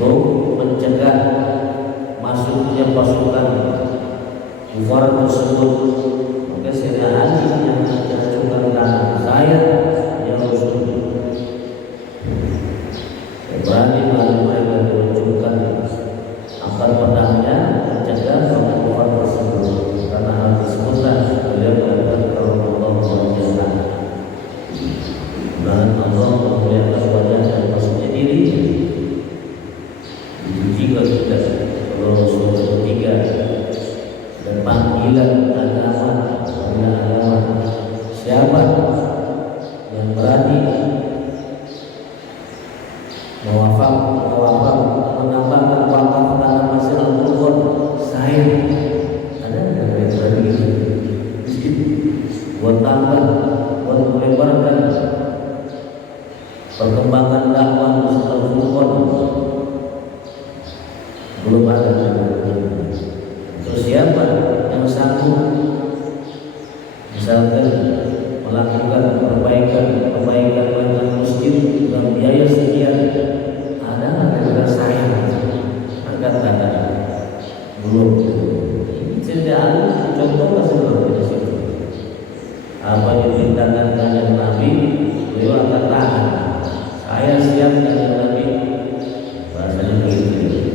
untuk mencegah masuknya pasukan kufar tersebut. Maka Sayyidina Ali yang mengajukan tangan saya yang Rasul. Berani lalu mereka diwujudkan angkat pedangnya mencegah kaum kufar tersebut. Karena hal tersebutlah beliau mengatakan kalau Allah menjadikan dan Allah memuliakan wajah dan maksudnya diri. Jika kita kalau Rasul ketiga dan panggilan agama, siapa yang berani menambahkan wakaf tanah Masjid Al-Qur'an, saya ada yang berani miskin buat tambah, buat melebarkan perkembangan dakwah Masjid Al-Qur'an. Belum ada. Terus siapa yang sanggup misalkan melakukan perbaikan masjid dengan biaya sekian, ada negara saya angkat tangan. Belum. Tidak ada contoh seperti di situ. Apa yang diperintahkan kanjeng Nabi, beliau angkat tangan. Saya siap kanjeng Nabi. Bahasanya begitu.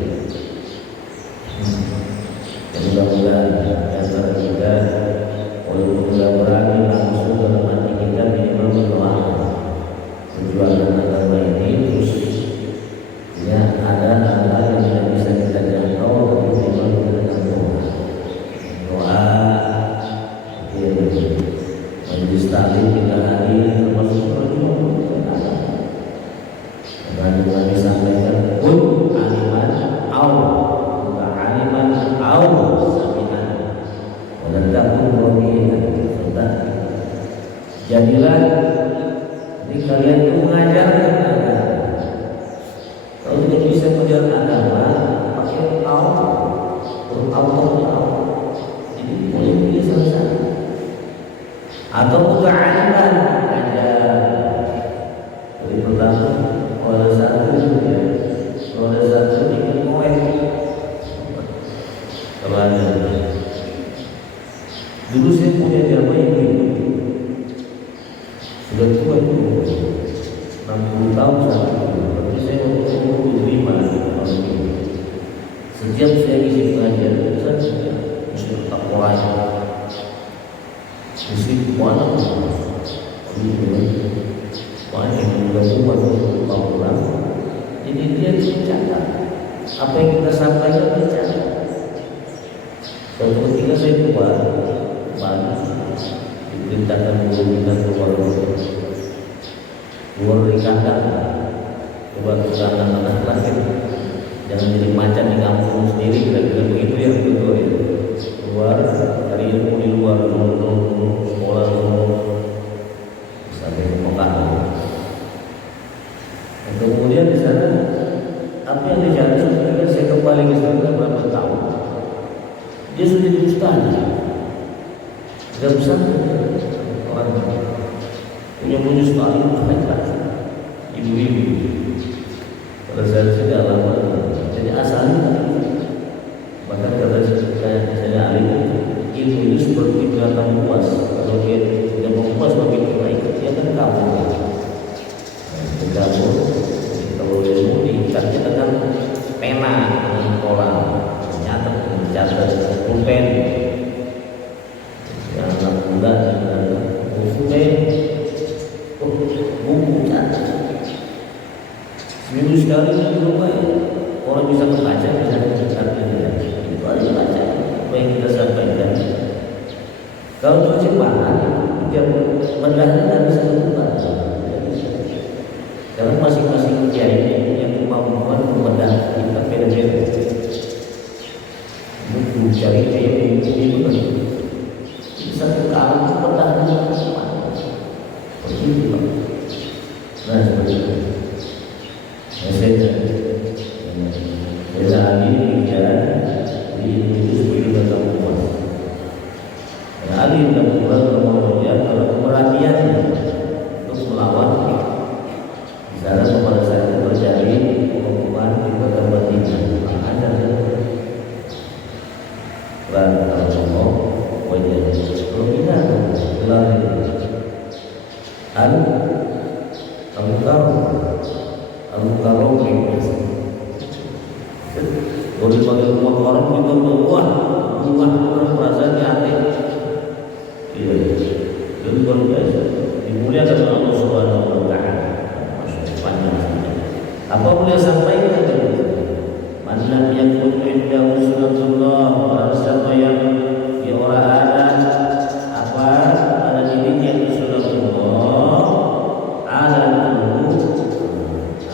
Mudah-mudahan antara kita walaupun tidak berani langsung dalam hati kita minimal berdoa perjuangan agama ini terus ya ada hal yang tidak bisa kita jangkau tapi minimal kita dengan doa majelis taklim kita hadir termasuk perjuangan dan Nabi sampaikan pun aliman jadilah ini kalian itu mengajarkan agama. Kalau tidak bisa mengajar agama, pakai Allah, jadi boleh pilih salah satu. Atau muta'aliman ajar. Jadi pertama, kalau ada satu ya, kalau ada satu ingin korek. Kalau ada, dulu saya punya jamaah yang begini. Sudah tua itu 60 tahun saat itu, tapi saya waktu itu 25 tahun ini. Setiap saya isi pengajian, saya mesti tetap mulai, mesti mana banyak yang juga buat pulang. Jadi dia dicatat apa yang kita sampaikan, dicatat. Suatu ketika saya keluar banyak diperintahkan guru kita keluar dari kandang, keluar ke kandang anak lahir, jangan jadi macan di kampung sendiri, kira-kira begitu ya, betul ya. Keluar dari ilmu di luar, sekolah sampai ke Mekah. Dan kemudian di sana apa yang dicari sebenarnya saya kembali ke sana berapa tahun, dia sudah jadi ustaz, tidak besar orang punya sekali mereka ibu-ibu pada saat saya lama jadi asalnya bahkan kata saya alim ilmu ini seperti binatang buas, kalau dia tidak mau buas bagi kita ikut dia kan kabur. Kalau ilmu diikatnya dengan pena dengan kolam mencatat pulpen yang anak muda dengan pulpen buku catat seminggu sekali di rumah orang bisa membaca, bisa mencatat. Itu aja baca apa yang kita sampaikan. Kalau terjemahan dia mendahnya tidak bisa membaca. Karena masing-masing kiai punya kemampuan membedah kita beda-beda. Buku cari kiai itu kan satu kali perdahnya begitu. Nah seperti itu. Saya beda ini bicara di Indonesia seperti bahasa umum. Nah, Ali sudah mulai bermula kalau keberanian untuk melawan. Di sana pada saat itu terjadi pengumuman di kota Kalau dipakai rumah orang kita buah perasaan hati. Iya, itu luar biasa. Dimuliakan oleh Allah Subhanahu Wa Taala. Masya panjang. Apa boleh sampaikan tadi? Man lam yakun indahu sunnatullah, barang siapa yang dia orang ada dirinya sunnatullah, ada dulu.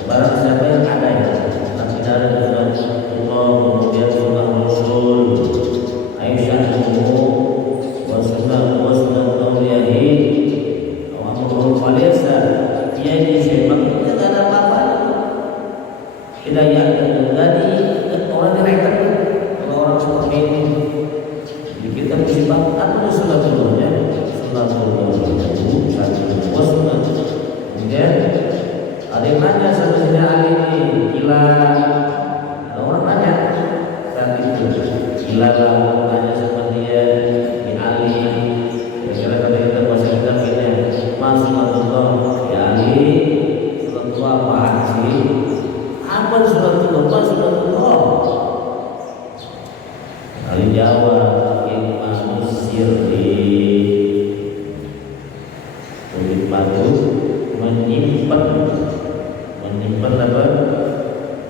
Barang siapa yang ada ya, tapi ada sunnatullah kemudian sunnah Rasul, Aisyah wa sunnah Nabiyahi, wa amrul falesa, dia ini syaitan tidak ada apa-apa. Hidayah tadi orang direken kalau orang seperti ini. Jadi kita mesti bangun sunnatullah, sunnah. Kemudian ada yang nanya sama Sayyidina Ali ini, gila. Ada orang nanya saat itu, gila kamu nanya sama dia di Ali. Kira-kira kata kita bahasa kita begini, Mas sunnatullah, ya Ali, sunnatullah apaan sih? Apa sunnatullah? Ali jawab, Imam Sirri, batu menyimpan apa?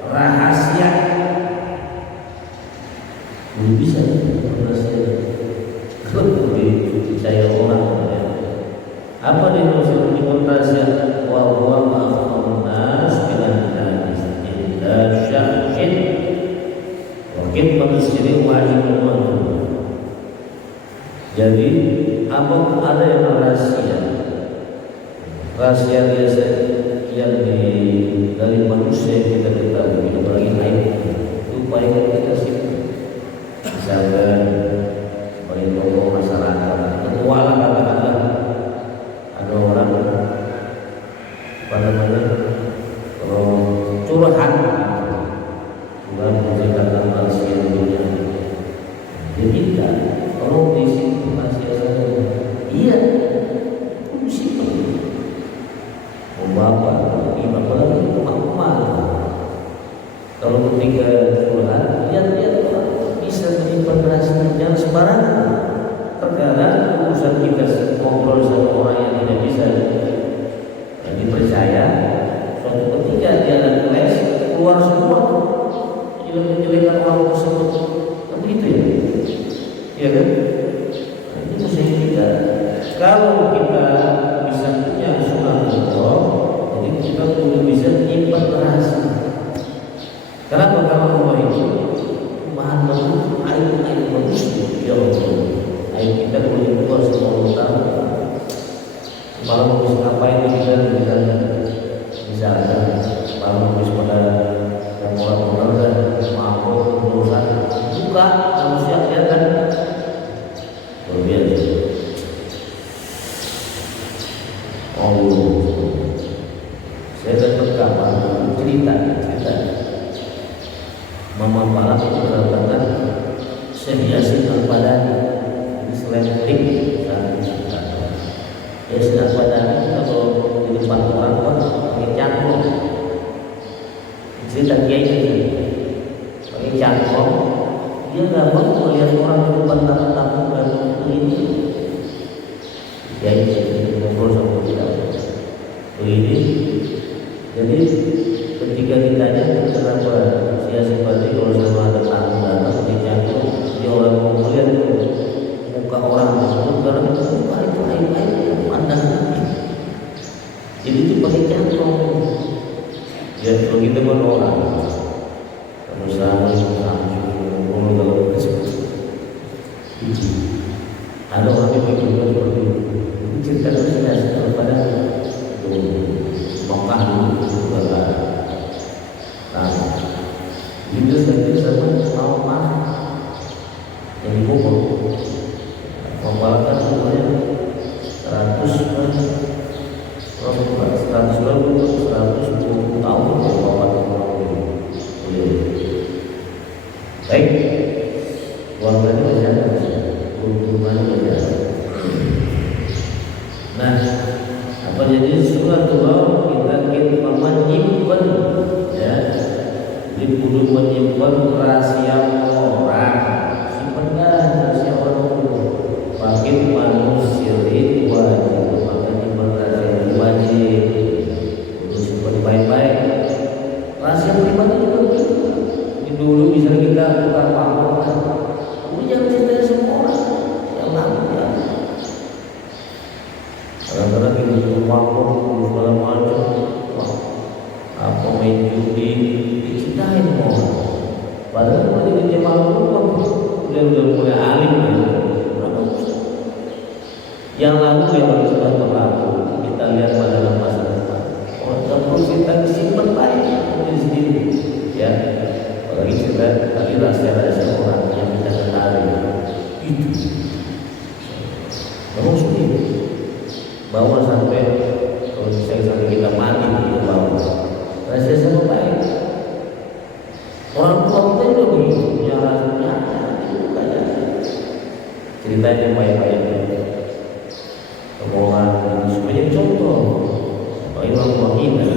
Rahasia. Belum bisa rahasia. Kalau dipercaya orang, ya. Apa dia maksud menyimpan rahasia? Wa huwa ma'akhun nas bilan nas illa syahid wa khidmat sirri wajib. Jadi apa ada yang rahasia biasa yang dari manusia kita ketahui, apalagi aib itu upaya kita sih. Misalkan sebagai tokoh masyarakat, ketua lah katakanlah, ada orang apa namanya kalau curhat menceritakan rahasia dunia, dia minta tolong di situ rahasia saya. Iya, bapak, ibu, apalagi emak. Kalau ketika curhat, lihat bisa menyimpan rahasia, jangan sembarangan. Terkadang urusan kita ngobrol sama orang yang tidak bisa dipercaya, suatu ketika dia ada kelas keluar semua menjelek-jelekan orang tersebut. Kan begitu ya? Iya kan? Nah, ini mesti kita. Kalau kita bisa punya sunnatullah, jadi kita perlu bisa menyimpan rahasia. Kenapa? Karena Allah itu maha menutup aib manusia. Ya Allah, aib kita boleh keluar sama Allah Taala. Malam habis ngapain kita misalkan malam habis pada orang dan mabuk urusan buka manusia kelihatan berbiasa. Saya dapat kabar cerita Mama Palak itu mengatakan Syekh Yasin Al-Badani ini selentik Yasin Al-Badani kalau di depan orang kan pakai cangkong, cerita kiai ini pakai cangkong, dia nggak mau melihat orang di depan tamu-tamu dan ini kiai ngobrol sama kita begini. Jadi ketika ditanya kenapa Yasin Badani kalau sama ada tamu datang pakai cangkong, dia orang mau melihat muka orang tersebut karena muka itu aib pandang. Jadi itu pakai cangkong. Ya kalau kita menolak, kalau sama ngomong kalau ada orang yang begitu seperti itu. Cerita saya pada Mekah dulu berada. Nah, itu sama Almah yang di Bogor. Membalkan semuanya 120 tahun baik, keluarganya berjalan, keuntungannya berjalan. Nah, apa jadi sunnatullah kita menyimpan ya, di kudu menyimpan rahasia orang, simpanlah rahasia orang dulu. Makin manusia itu wajib, maka nyimpan rahasia itu wajib. Untuk simpan baik-baik. Rahasia pribadi juga begitu. Ini dulu misalnya kita tukar pampor, kamu jangan ceritain semua orang yang lalu ya. Kadang-kadang kita tukar pampor, segala macam, apa main judi, diceritain semua. Padahal kalau di kerja malam udah mulai alim ya. Yang lalu ya sudah berlaku, kita lihat pada dalam masa depan. Orang terus kita disimpan baik di sendiri, ya. Apalagi kita tadi rahasia orang yang kita kenali itu. Kamu sendiri bawa sampai kalau sampai kita mati kita bawa rahasia sama baik. Orang tua kita juga begitu, punya rahasia itu kayak ceritanya baik-baik. Omongan sebagai contoh, bagi orang tua kita,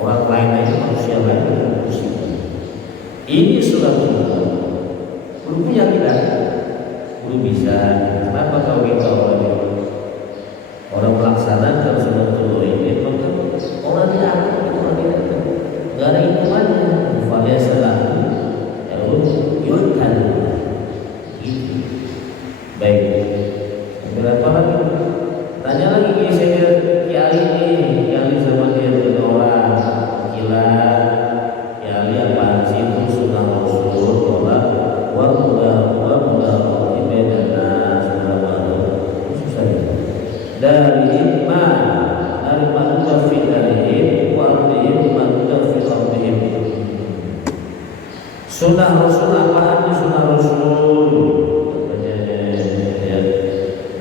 orang lain aja manusia lain musibah. Ini sudah cukup. Belum punya kita, belum bisa. Kenapa kau kita orang melaksanakan sunnah ini? Maka orang tidak, orang tidak, nggak ada hitungannya. Valia selalu, ya yurkan. Baik. Berapa lagi? Tanya lagi Ki Ali ini, Ki Ali sama dia dua orang, kilat, Ki Ali apa sih itu sunnah Rasul, tolak, wa ibadana sunnah baru, susah ya. Dari manudah fi darihim, wa ardihim manudah fi ardihim. Sunnah Rasul apaan nih sunnah Rasul?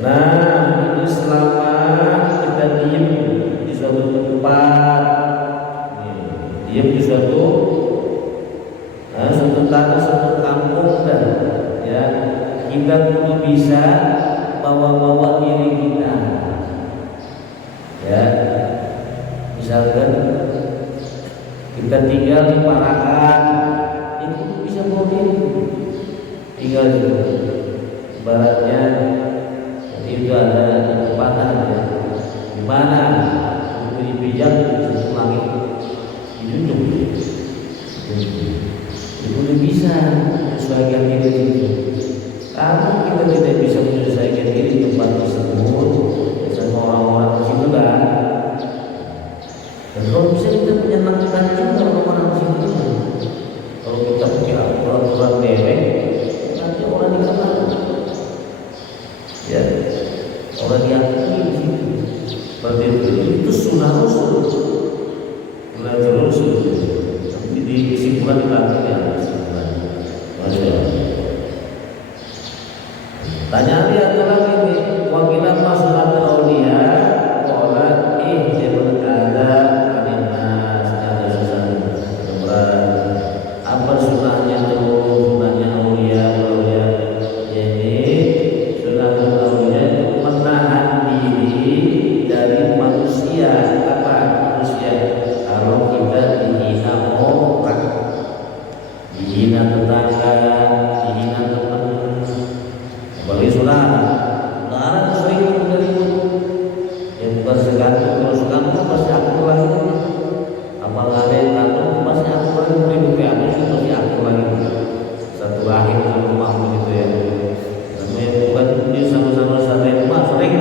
Nah, ini selama kita diam di suatu tempat, diam di suatu tanah, suatu kampung, dan ya kita perlu bisa bawa diri kita, ya. Misalkan kita tinggal di Parakan, itu bisa bawa diri, tinggal di baratnya. Itu ada tempatan ya, di mana untuk dipijak di langit dijunjung, itu bisa menyesuaikan diri itu. Kalau kita tidak bisa menyesuaikan diri di tempat tersebut, sama orang-orang di situ kan, dan kalau bisa kita menyenangkan juga orang-orang di situ. Kalau kita punya orang-orang dewek, nanti orang dikenal, ya. Orang diakui di situ seperti itu sunnah Rasul. Sunnah Rasul. Di kesimpulan kita ya. Masya Allah. Tanya dia lagi nih. Wakil apa sunnah auliya? Qala ihjabul ada alinnas ada susah. Apa sunnahnya tuh? Sunnahnya auliya. Jadi sunnah auliya menahan diri dari manusia. Apa manusia? Kalau kita dihina orang, dihina tetangga, dihina teman, apalagi saudara, larang sering menerima. Ya bukan segantung, kalau segantung pasti aku lagi. Apalagi kantor pasti aku lagi beribu kayak apa sih pasti aku lagi. Satu lahir satu mampu gitu ya. Bukan dia sama-sama satu rumah sering.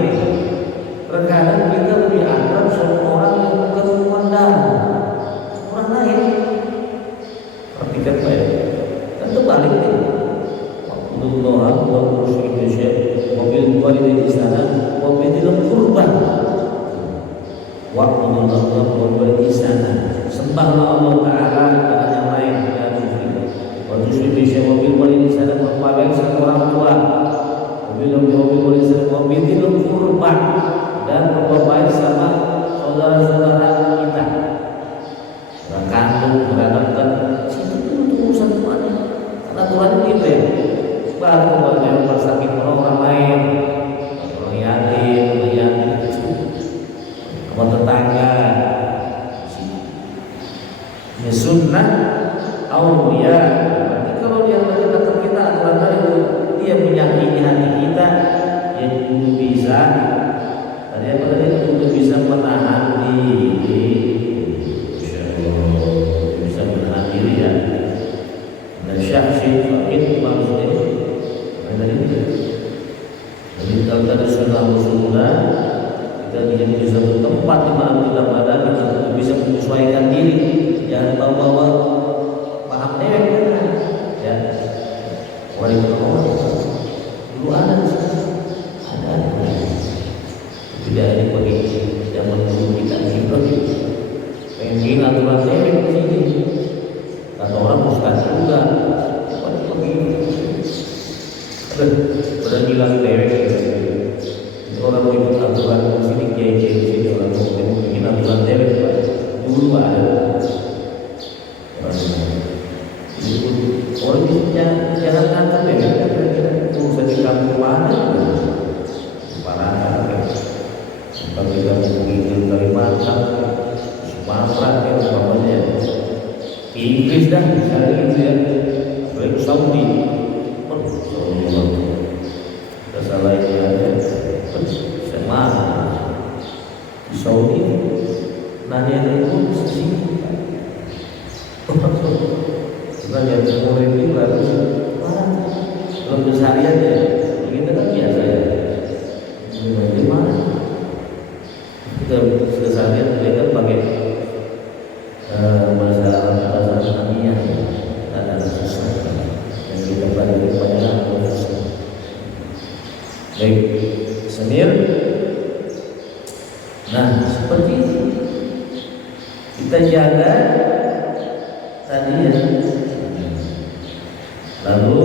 Terkadang kita lebih akrab sama orang yang bukan memandang orang lain. Perhatikan baik. Kan terbalik nih. Waktullaha wa rusyidu syekh mobil walidin di sana mobil dalam kurban. Waktullaha wa walidin di sana sembahlah Allah Ta'ala dengan yang lain dan waktu syekh syekh mobil walidin di sana berpaling sama orang tua. Mobil dalam kurban dan berbuat baik sama saudara-saudara kita. Orang kandung, beranak situ itu urusan semuanya. Karena Tuhan itu ya. Baru kalau yang sakit orang lain, orang yatim, sama tetangga. Ini sunnah auliya dan syahsyid fakir maksudnya dari itu. Jadi kalau kita sudah Rasulullah, kita menjadi di satu tempat di mana kita berada, kita bisa menyesuaikan diri, jangan bawa-bawa paham dewek ya. Orang dulu ada tidak ini bagi zaman dulu kita hidup pengen aturan dewek di sini. Kata orang ustaz juga, pada begini, pada bilang dewek. Orang mau ikut aturan di sini, kiai di sini orang mau bikin aturan dewek dulu ada. Orang bisa jangan ngangkat dewek, urusan di kampung mana? Parah kan? Kalau kita mungkin Kalimantan, Sumatera, umpamanya Inggris dah, misalnya gitu ya, apalagi Saudi, salah ini aja, sama di Saudi, nanya itu sih, nanya murid itu harus belum keseharian ya, kita kan biasa ya, di mana? Kita keseharian mereka pakai bahasa Arabia ada susah yang kita pelajari banyak susah. Baik, Samir. Nah, seperti itu kita jaga tadi ya. Lalu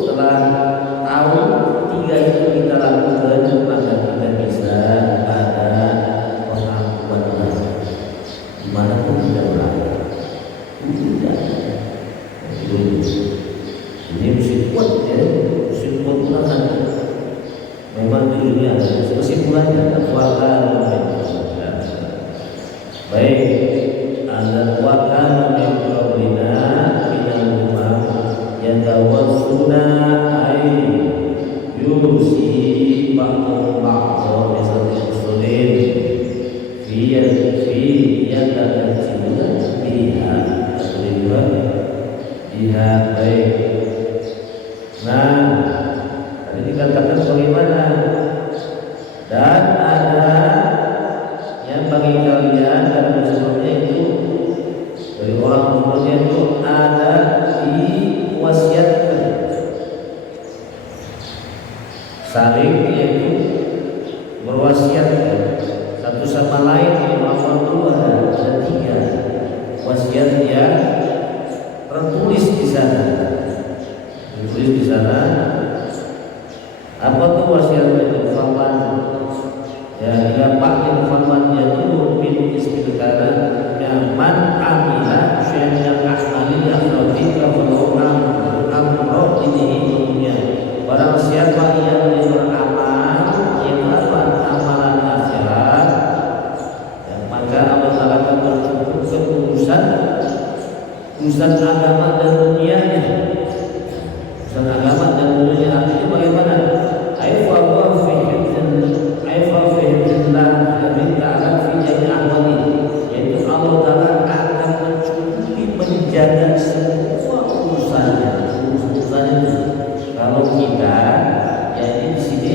setelah tahu tiga itu kita lakukan, maka kita bisa ada pengakuan dimanapun kita berada. Ini mesti kuat ya, mesti kuat kan. Memang tujuannya kesimpulannya takwakal. Baik, ada takwakal min qablina minal umam yatawassuna ay yusi ba'dhum ba'dha bisatil usulin fi yatadajjuna biha biha. Baik, nah tadi dikatakan bagaimana, dan ada yang bagi kalian dalam sebelumnya itu dari orang sebelumnya itu ada diwasiatkan saling, yaitu berwasiatkan satu sama lain. Di Al-Quran itu ada tiga wasiat yang tertulis di sana. Ditulis di sana. Apa tuh wasiat itu? Faman ya ila ba'dil faman yatu min istilkara man amila syai'an min al-ahmali akhrati kafalahu amro dinihi dunia. Barang siapa yang beramal yang melakukan amalan akhirat, maka Allah Ta'ala akan mencukupkan urusan agama dan dunianya. Urusan agama dan dunia artinya bagaimana? Yaitu Allah Ta'ala akan mencukupi, menjaga semua urusannya. Kalau kita ya ini di sini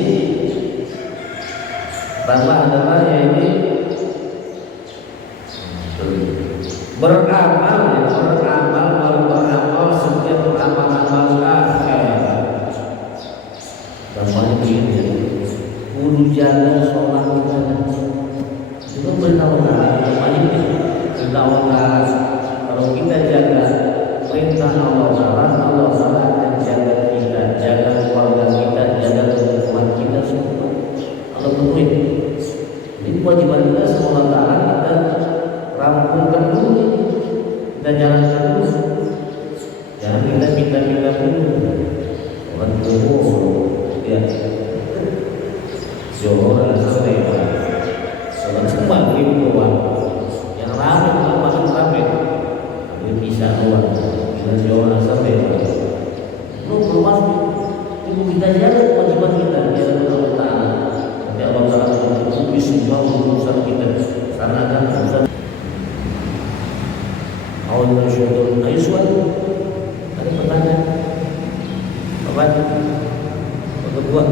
tambah adalah ya ini beramal setiap amal akhir. Namanya begini, kudu jaga sholat kita. Itu perintah Allah. Namanya perintah Allah. Kalau kita jaga perintah Allah Ta'ala akan jaga kita, jaga keluarga kita, jaga kebutuhan kita semua. Allah penuhi. Ini kewajiban kita sama Allah Ta'ala, kita rampungkan dulu, kita jalankan dulu. Jangan kita minta-minta dulu. Orang dulu ya Johor sampai sholat semua ribu doang. Yang ramai bukan makan ramai, tapi bisa doang. Kita Johor sampai lu keluar itu kita jaga kewajiban kita, jaga Allah Ta'ala. Nanti Allah Ta'ala mencukupi semua urusan kita. Karena kan urusan awal syaitan. Ayo soal ada pertanyaan. Kapan? Buat